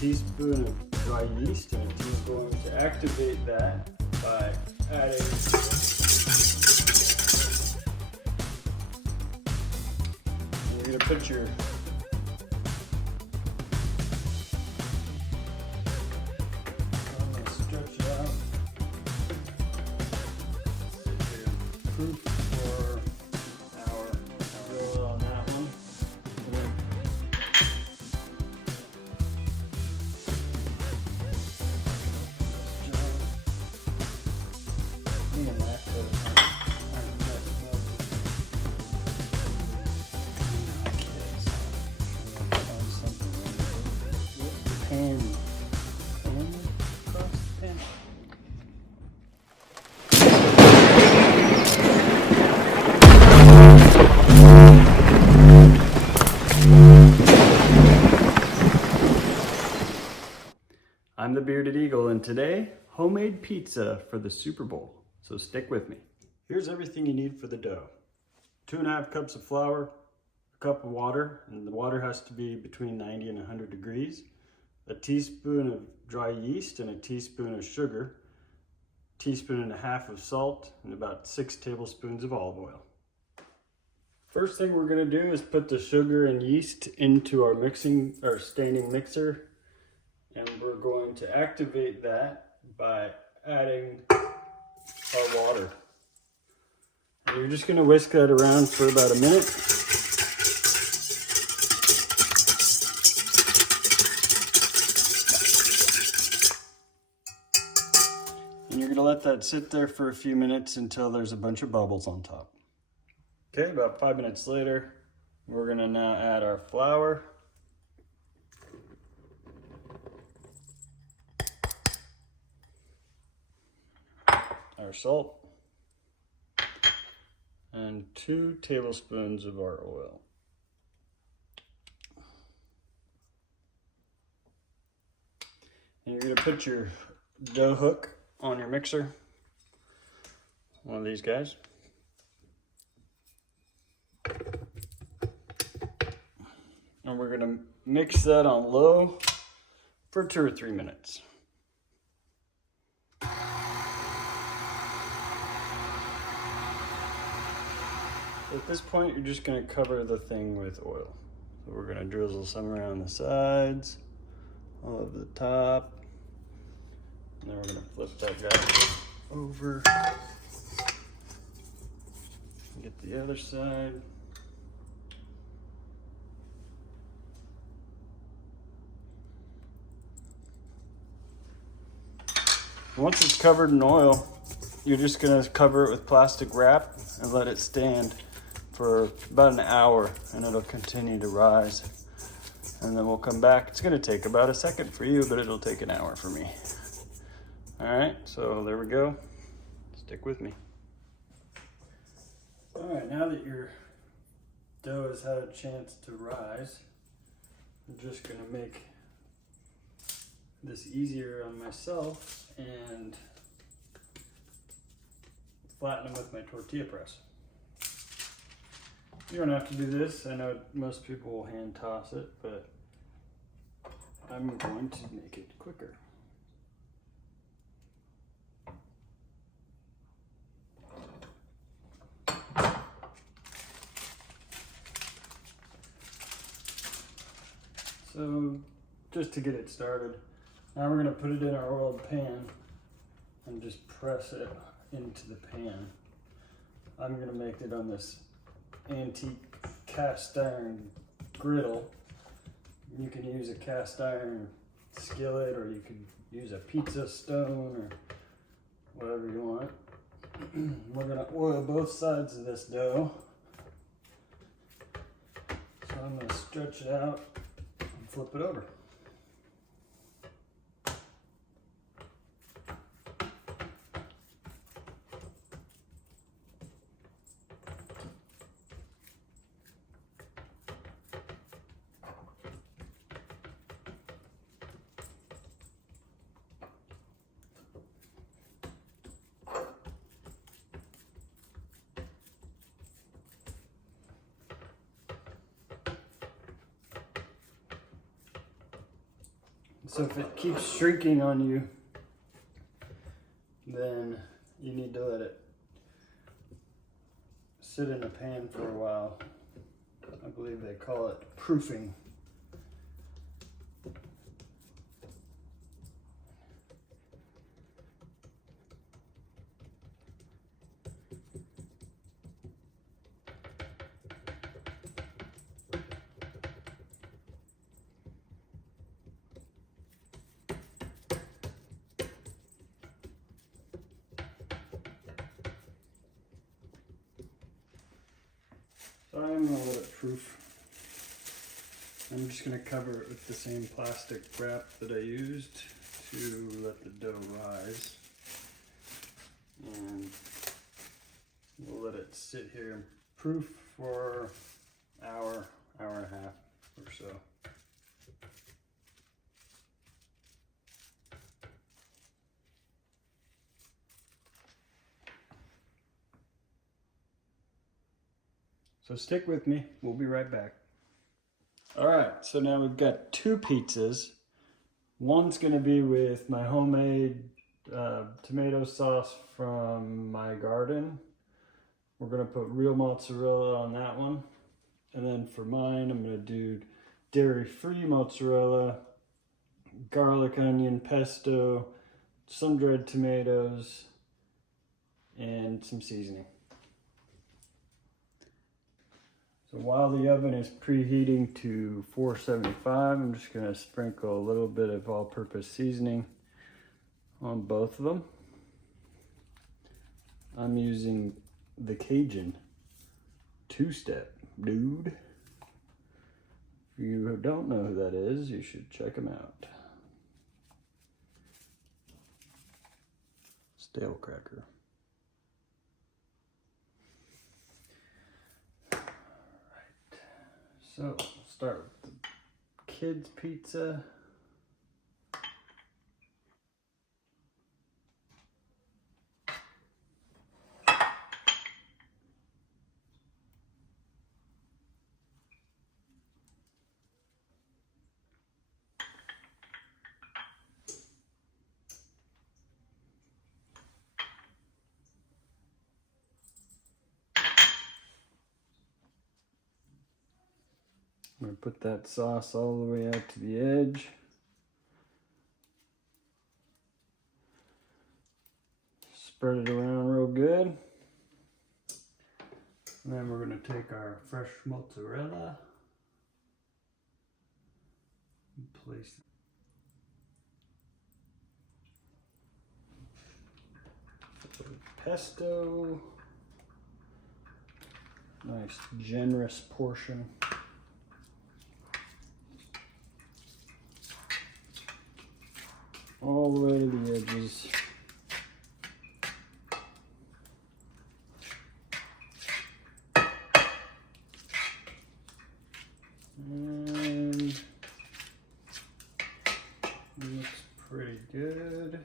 teaspoon of dry yeast, and I'm going to activate that by adding you're going to put your stretch it out. Proof for our roll on that one. I'm the Bearded Eagle, and today, homemade pizza for the Super Bowl. So stick with me. Here's everything you need for the dough. 2.5 cups of flour, a cup of water, and the water has to be between 90 and 100 degrees, a teaspoon of dry yeast and a teaspoon of sugar, a teaspoon and a half of salt, and about 6 tablespoons of olive oil. First thing we're going to do is put the sugar and yeast into our standing mixer. And we're going to activate that by adding our water. And you're just going to whisk that around for about a minute. And you're going to let that sit there for a few minutes until there's a bunch of bubbles on top. Okay, about 5 minutes later, we're going to now add our flour. Our salt, and 2 tablespoons of our oil. And you're going to put your dough hook on your mixer, one of these guys. And we're going to mix that on low for 2 or 3 minutes. At this point, you're just going to cover the thing with oil. So we're going to drizzle some around the sides, all over the top. And then we're going to flip that guy over. Get the other side. Once it's covered in oil, you're just going to cover it with plastic wrap and let it stand for about an hour, and it'll continue to rise. And then we'll come back. It's going to take about a second for you, but it'll take an hour for me. All right, so there we go. Stick with me. All right, now that your dough has had a chance to rise, I'm just going to make this easier on myself and flatten them with my tortilla press. You don't have to do this. I know most people will hand toss it, but I'm going to make it quicker. So just to get it started, now we're going to put it in our oiled pan and just press it into the pan. I'm going to make it on this antique cast iron griddle. You can use a cast iron skillet, or you can use a pizza stone, or whatever you want. We're going to oil both sides of this dough. So I'm going to stretch it out and flip it over. So if it keeps shrinking on you, then you need to let it sit in a pan for a while. I believe they call it proofing. So I'm going to let it proof. I'm just going to cover it with the same plastic wrap that I used to let the dough rise. And we'll let it sit here and proof for an hour, hour and a half or so. So stick with me, we'll be right back. All right, so now we've got two pizzas. One's gonna be with my homemade tomato sauce from my garden. We're gonna put real mozzarella on that one. And then for mine, I'm gonna do dairy-free mozzarella, garlic, onion, pesto, sun-dried tomatoes, and some seasoning. So while the oven is preheating to 475, I'm just gonna sprinkle a little bit of all-purpose seasoning on both of them. I'm using the Cajun two-step, dude. If you don't know who that is, you should check him out. Stale cracker. So, we'll start with the kids' pizza. I'm going to put that sauce all the way out to the edge. Spread it around real good. And then we're going to take our fresh mozzarella and place it. Pesto. Nice generous portion. All the way to the edges. And looks pretty good.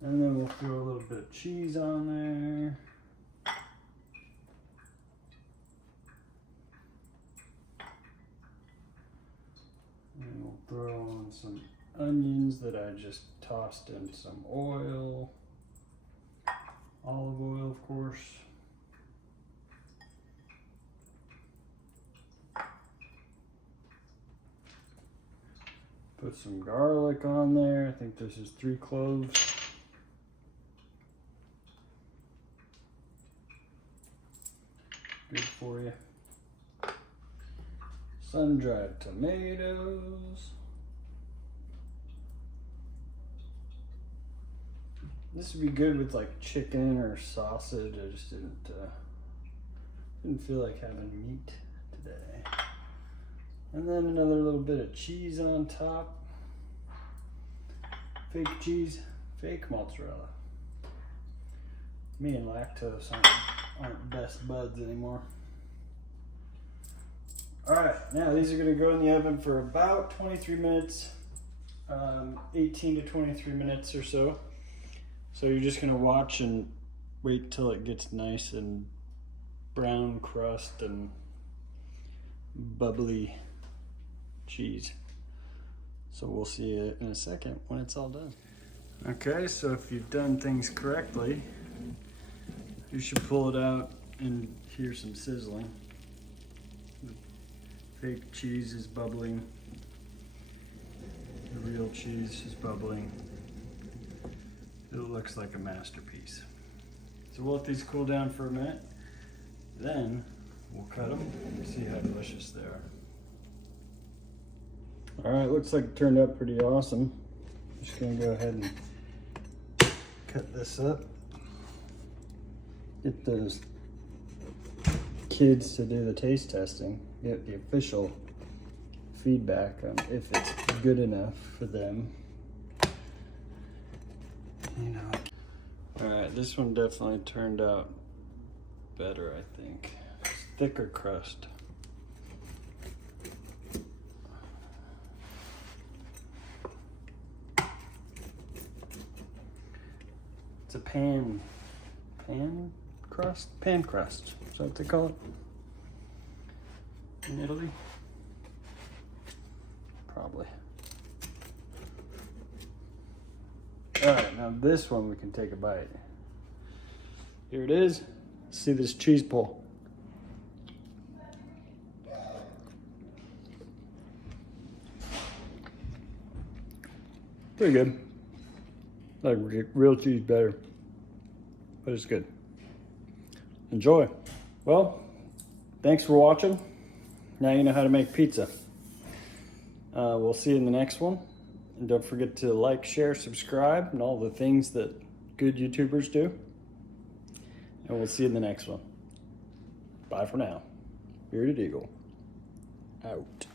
And then we'll throw a little bit of cheese on there. And we'll throw on some onions that I just tossed in some oil, olive oil of course. Put some garlic on there. I think this is 3 cloves. Good for you. Sun-dried tomatoes. This would be good with like chicken or sausage. I just didn't feel like having meat today. And then another little bit of cheese on top. Fake cheese, fake mozzarella. Me and lactose aren't best buds anymore. All right, now these are gonna go in the oven for about 23 minutes, 18 to 23 minutes or so. So you're just gonna watch and wait till it gets nice and brown crust and bubbly cheese. So we'll see you in a second when it's all done. Okay, so if you've done things correctly, you should pull it out and hear some sizzling. The fake cheese is bubbling. The real cheese is bubbling. It looks like a masterpiece. So we'll let these cool down for a minute. Then we'll cut them and see how delicious they are. All right, looks like it turned out pretty awesome. Just gonna go ahead and cut this up. Get those kids to do the taste testing. Get the official feedback on if it's good enough for them. You know. All right, this one definitely turned out better, I think. It's thicker crust. It's a pan crust? Pan crust, is that what they call it in Italy? Probably. All right, now this one we can take a bite. Here it is. See this cheese pull. Pretty good. Like real cheese better, but it's good. Enjoy. Well, thanks for watching. Now you know how to make pizza. We'll see you in the next one. And don't forget to like, share, subscribe, and all the things that good YouTubers do. And we'll see you in the next one. Bye for now. Bearded Eagle. Out.